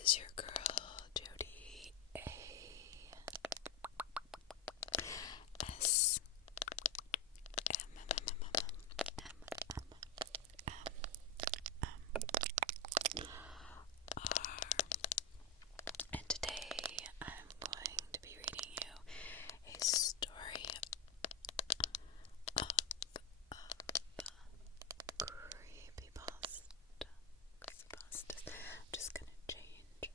This is your girl, Jodi, and today I'm going to be reading you a story of creepypasta. I'm just gonna change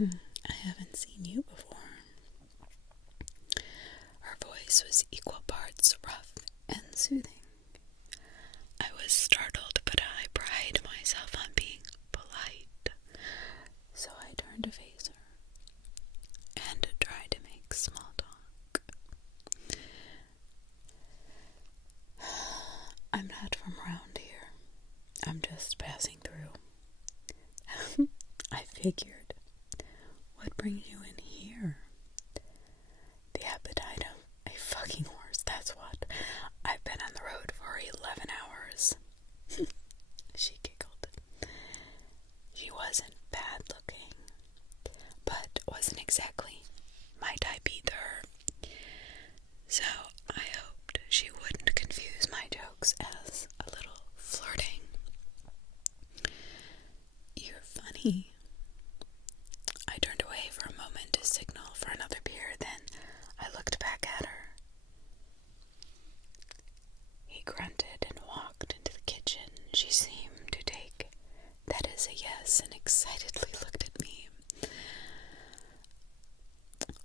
I haven't seen you before. Her voice was equal parts rough and soothing. I was startled, but I pride myself on being polite, so I turned to face her and tried to make small talk. I'm not from around here. I'm just passing through. I figured. What brings you in here? The appetite of a fucking horse, that's what. I've been on the road for 11 hours. She giggled. She wasn't bad looking, but wasn't exactly my type either. So I hoped she wouldn't confuse my jokes as a little flirting. You're funny. I turned away for a moment to signal for another beer, then I looked back at her. He grunted and walked into the kitchen. She seemed to take that as a yes and excitedly looked at me.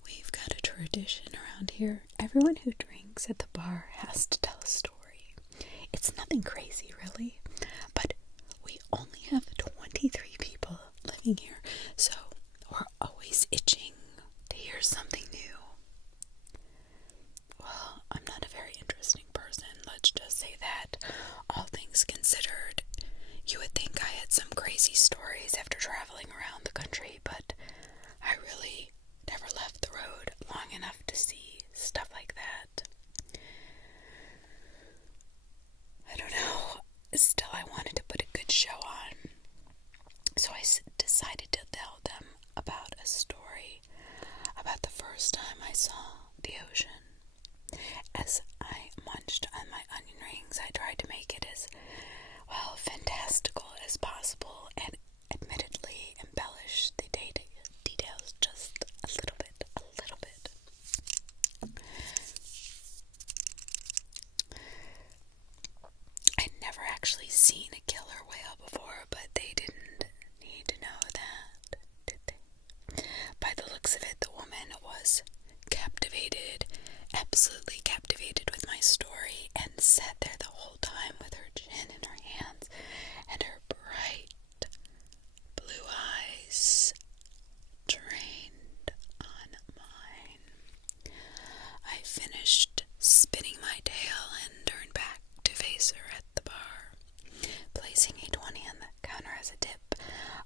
We've got a tradition around here. Everyone who drinks at the bar has to tell a story. It's nothing crazy, really, but we only have 23 people living here, so we're always itching to hear something new. Well, I'm not a very interesting person, let's just say that. All things considered, you would think I had some crazy stories after traveling around the country, but I really never left the road long enough to see stuff like that. I don't know. Still, I wanted to put a good show on. So I decided to tell them about a story about the first time I saw the ocean. As I munched on my onion rings, I tried to make it as, well, fantastical as possible and admittedly embellish the details just a little bit. I'd never actually seen a killer whale before, but they didn't need to know that, did they? By the looks of it, the woman was captivated, absolutely captivated with my story, and sat there the whole time with her chin in her hands and her bright blue eyes trained on mine. I finished spinning my tail and turned back to face her at the bar. Placing a 20 on the counter as a tip,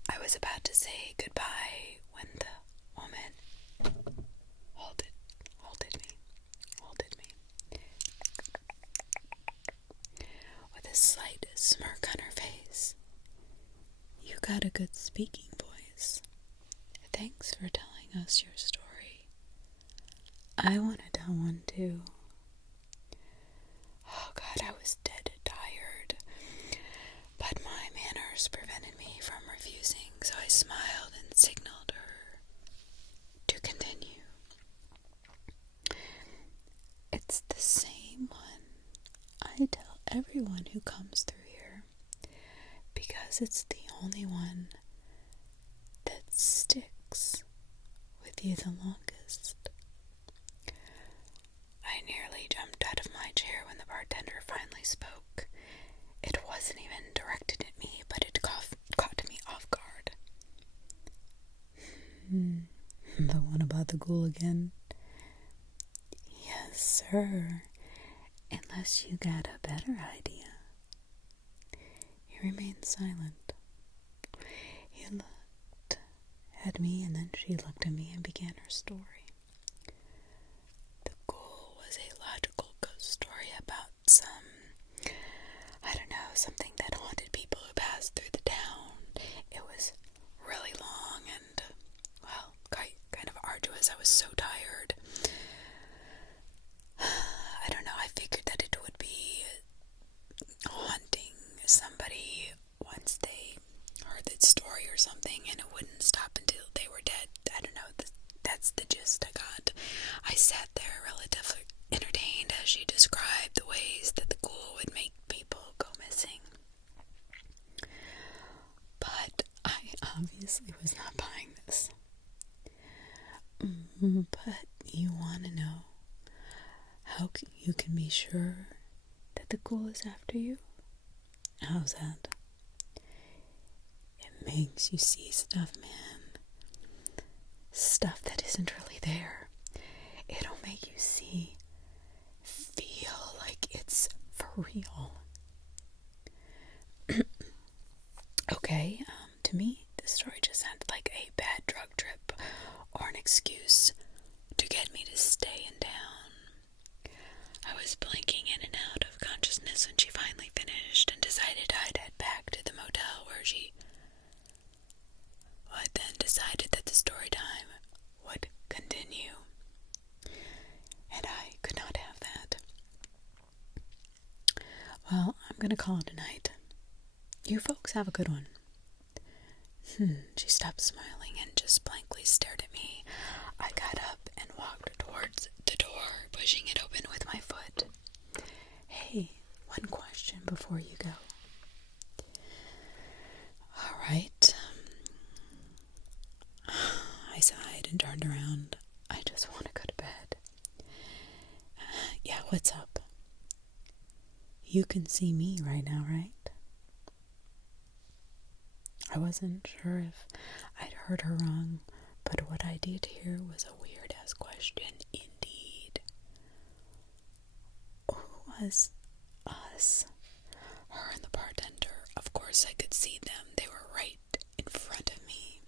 I was about to say goodbye when the woman halted me. With a slight smirk on her face. You got a good speaking voice. Thanks for telling us your story. I want to tell one too. Oh God, I was dead tired, but my manners prevented me from refusing, so I smiled and signaled her to continue. It's the same one I tell everyone who comes through here, because it's the only one that sticks with you the longest. I nearly jumped out of my chair when the bartender finally spoke. It wasn't even directed at me, but it caught me off guard. The one about the ghoul again? Yes, sir. Unless you got a better idea. He remained silent. He looked at me, and then she looked at me and began her story. The ghoul was a logical ghost story about something that haunted people who passed through the town. It was really long and, well, kind of arduous. I was so tired. I don't know, I figured that it would be haunting somebody once they heard that story or something, and it wouldn't stop until they were dead. I don't know, that's the gist I got. I sat there relatively entertained as she described the ways that the ghoul would make people go missing. But I obviously was not buying this. But you want to know how you can be sure that the ghoul is after you? How's that? It makes you see stuff, man. Stuff that isn't really there. It'll make you feel like it's for real. Okay, to me, this story just sounded like a bad drug trip or an excuse to get me to stay in town. I was blinking in and out of consciousness when she finally finished and decided I'd head back to the motel where I then decided that the story time would continue. And I could not have that. Well, I'm gonna call it a night. You folks have a good one. She stopped smiling and just blankly stared at me. I got up and walked towards the door, pushing it open with my foot. Hey, one question before you go. All right. I sighed and turned around. I just want to go to bed. Yeah, what's up? You can see me right now, right? I wasn't sure if I'd heard her wrong, but what I did hear was a weird-ass question indeed. Who was us? Her and the bartender. Of course I could see them. They were right in front of me.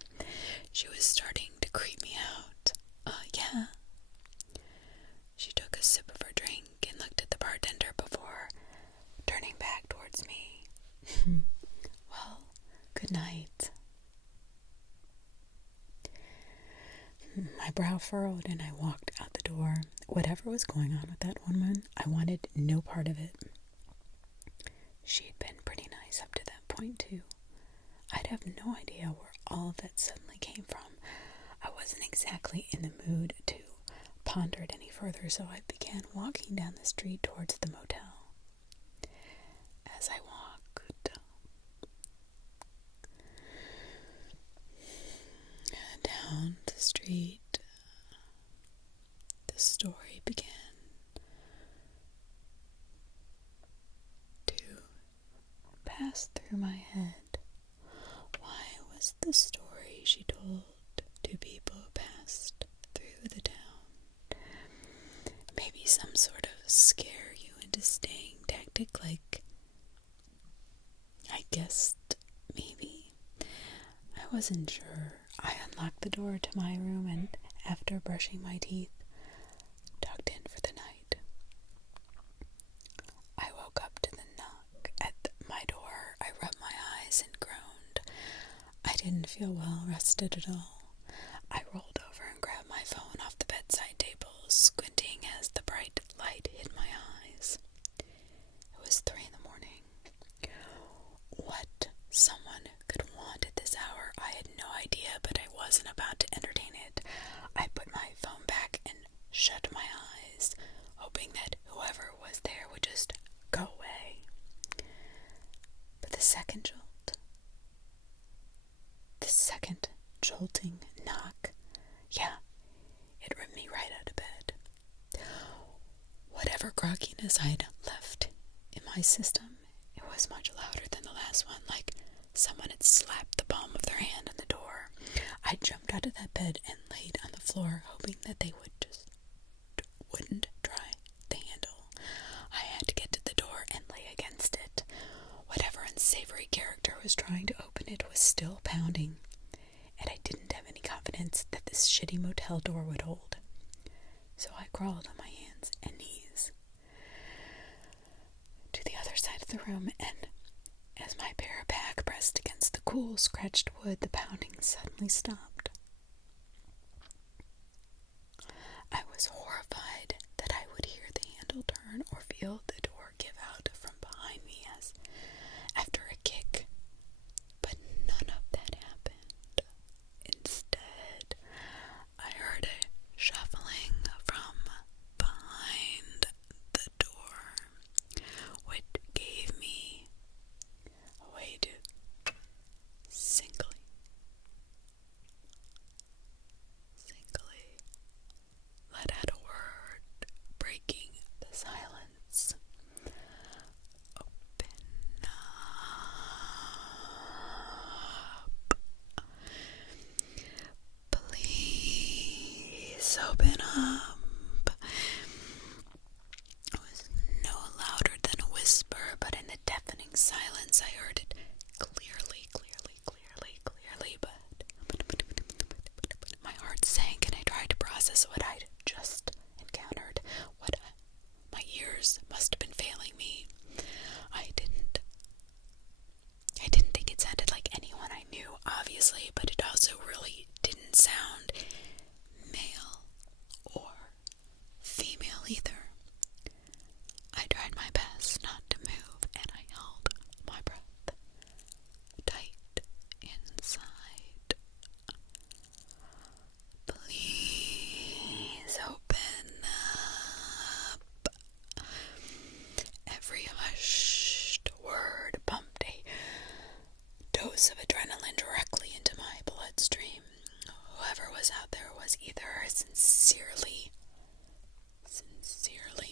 She was starting to creep me out. Yeah. She took a sip of her drink and looked at the bartender before turning back towards me. Well, good night. My brow furrowed and I walked out the door. Whatever was going on with that woman, I wanted no part of it. She'd been pretty nice up to that point, too. I'd have no idea where all of that suddenly came from. I wasn't exactly in the mood to ponder it any further, so I began walking down the street towards the motel. As I walked, down the street, the story began to pass through my head. Why was the story she told to people who passed through the town? Maybe some sort of scare you into staying tactic, like I guessed maybe. I wasn't sure. I unlocked the door to my room and, after brushing my teeth, tucked in for the night. I woke up to the knock at my door. I rubbed my eyes and groaned. I didn't feel well rested at all. I rolled over and grabbed my phone off the bedside table, squinting as the bright light hit my eyes. It was 3 a.m. What someone could want at this hour, I had no idea, but I wasn't about to entertain it. I put my phone back and shut my eyes, hoping that whoever was there would just go away. But the second jolting knock, yeah, it ripped me right out of bed. Whatever grogginess I'd left in my system, it was much louder than the last one, like someone had slapped the palm of their hand on the door. I jumped out of that bed and laid on the floor, hoping that they wouldn't try the handle. I had to get to the door and lay against it. Whatever unsavory character was trying to open it was still pounding, and I didn't have any confidence that this shitty motel door would hold. So I crawled on my hands and knees to the other side of the room, and as my bare back pressed against the cool, scratched wood, the pounding suddenly stopped. I was horrified that I would hear the handle turn or feel the door give out from behind me as after a kick, but none of that happened. Instead, I heard a shuffling from behind the door, which gave me a way to singly eyes open up. It was no louder than a whisper, but in the deafening silence I heard it clearly, but my heart sank and I tried to process what I'd just encountered, what my ears must have been failing me. I didn't think it sounded like anyone I knew, obviously, but it also really didn't sound male or female either. I tried my best not to move, and I held my breath tight inside. Please open up. Every hushed word pumped a dose of adrenaline directly into my bloodstream. Whoever was out there was either sincerely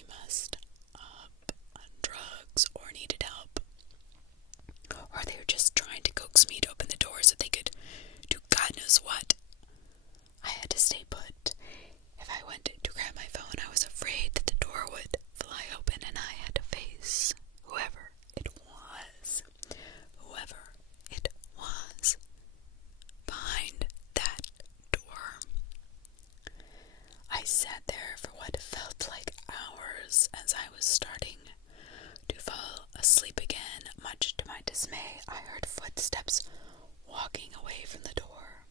messed up on drugs or needed help, or they were just trying to coax me to open the door so they could do God knows what. I had to stay put. If I went to grab my phone, I was afraid that the door would fly open and I had to face whoever it was behind that door. I sat there for what felt like hours as I was starting to fall asleep again. Much to my dismay, I heard footsteps walking away from the door.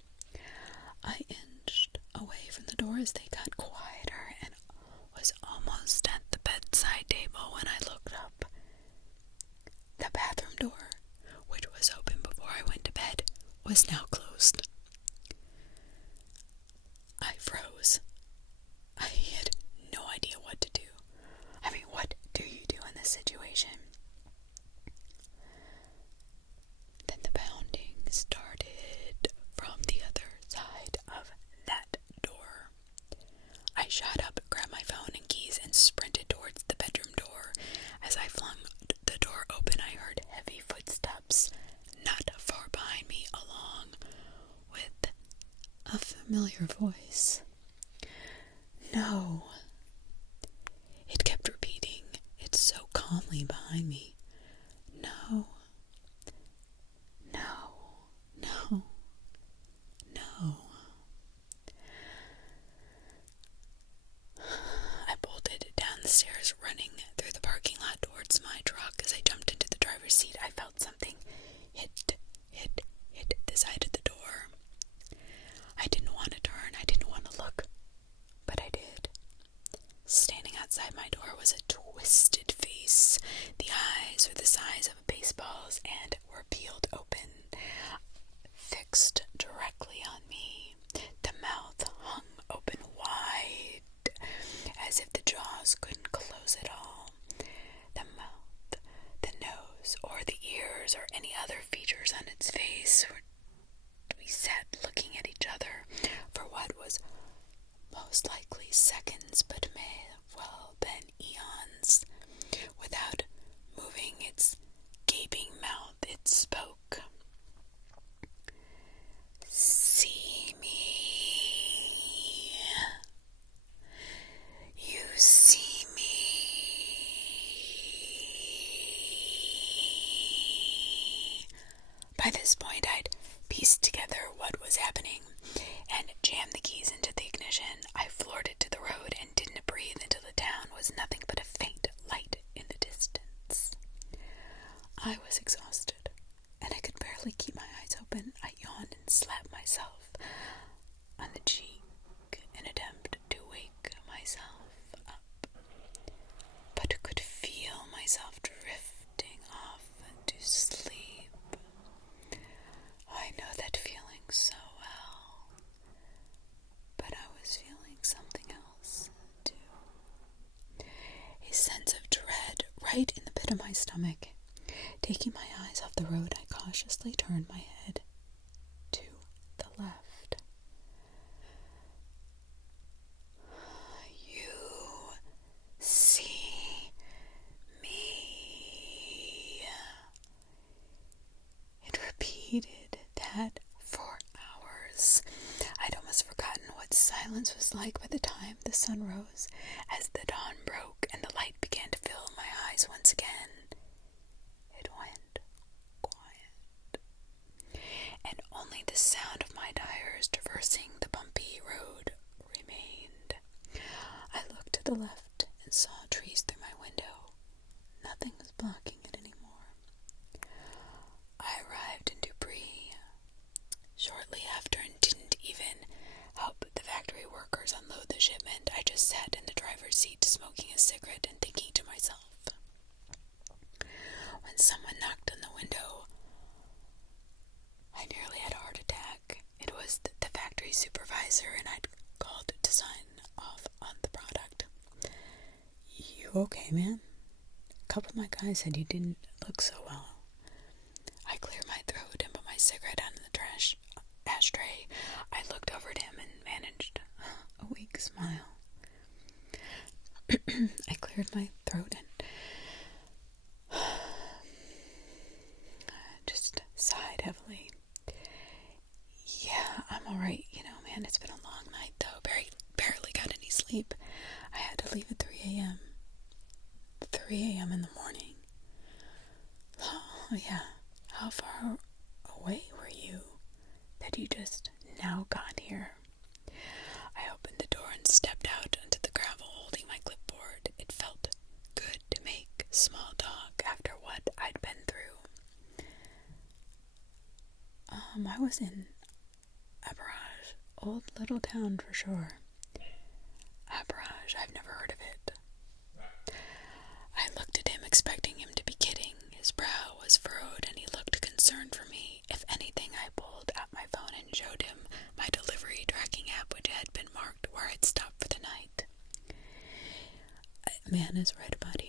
I inched away from the door as they got quieter and was almost at the bedside table when I looked up. The bathroom door, which was open before I went to bed, was now closed. I froze. I had no idea what to do. I mean, what do you do in this situation? Then the pounding started from the other side of that door. I shot up, grabbed my phone and keys, and sprinted towards the bedroom door. As I flung the door open, I heard heavy footsteps not far behind me, along with a familiar voice. No. It kept repeating it so calmly behind me. No. No. No. No. I bolted down the stairs, running through the parking lot towards my truck. As I jumped into the driver's seat, I felt something hit the side of the door. I didn't want to turn. I didn't want to look, but I did. Standing outside my door was a twisted face. The eyes were the size of baseball's and were peeled open, fixed directly on me. The mouth hung open wide, as if the jaws couldn't close at all. The mouth, the nose, or the ears, or any other features on its face. We sat looking at each other for what was most likely seconds, but may have well been eons. Without moving its gaping mouth, it spoke. See me. You see me. By this point, I'd pieced together what was happening and jammed the keys into the ignition. I floored it to the road and didn't breathe until the town was nothing but a faint light in the distance. I was exhausted, and I could barely keep my eyes open. I yawned and slapped myself on the cheek in an attempt to wake myself up, but could feel myself drifting off to sleep. I know that feeling so well, but I was feeling something else, too. A sense of dread right in the pit of my stomach. Taking my eyes off the road, I cautiously turned my head to the left. You see me. It repeated that for hours. I'd almost forgotten what silence silence was like by the time the sun rose, as the dawn broke and the light began to fill my eyes once again. It went quiet, and only the sound of my tires traversing the bumpy road remained. I looked to the left and saw trees through my window. Nothing was blocking it anymore. I arrived in Dupree shortly after and didn't even help the factory workers unload the shipment. I just sat in the driver's seat smoking a cigarette and thinking to myself. When someone knocked on the window, I nearly had a heart attack. It was the factory supervisor, and I'd called to sign off on the product. "You okay, man?" A couple of my guys said you didn't look so well. I cleared my throat and put my cigarette out in the trash ashtray. I looked over at him and managed a weak smile. I cleared my throat and just sighed heavily. "Yeah, I'm alright, man. It's been a long night, though. Barely got any sleep. I had to leave at 3 a.m. 3 a.m. in the morning. Oh, yeah. How far away were you that you just now got here?" I opened the door and stepped out onto the gravel holding my clipboard. It felt good to make small talk after what I'd been through. I was in Aberage, old little town for sure. Aberage, I've never heard of it. I looked at him, expecting him to be kidding. His brow was furrowed, and he looked concerned for me. If anything, I pulled out my phone and showed him my delivery tracking app, which had been marked where I'd stopped for the night. "Man is right about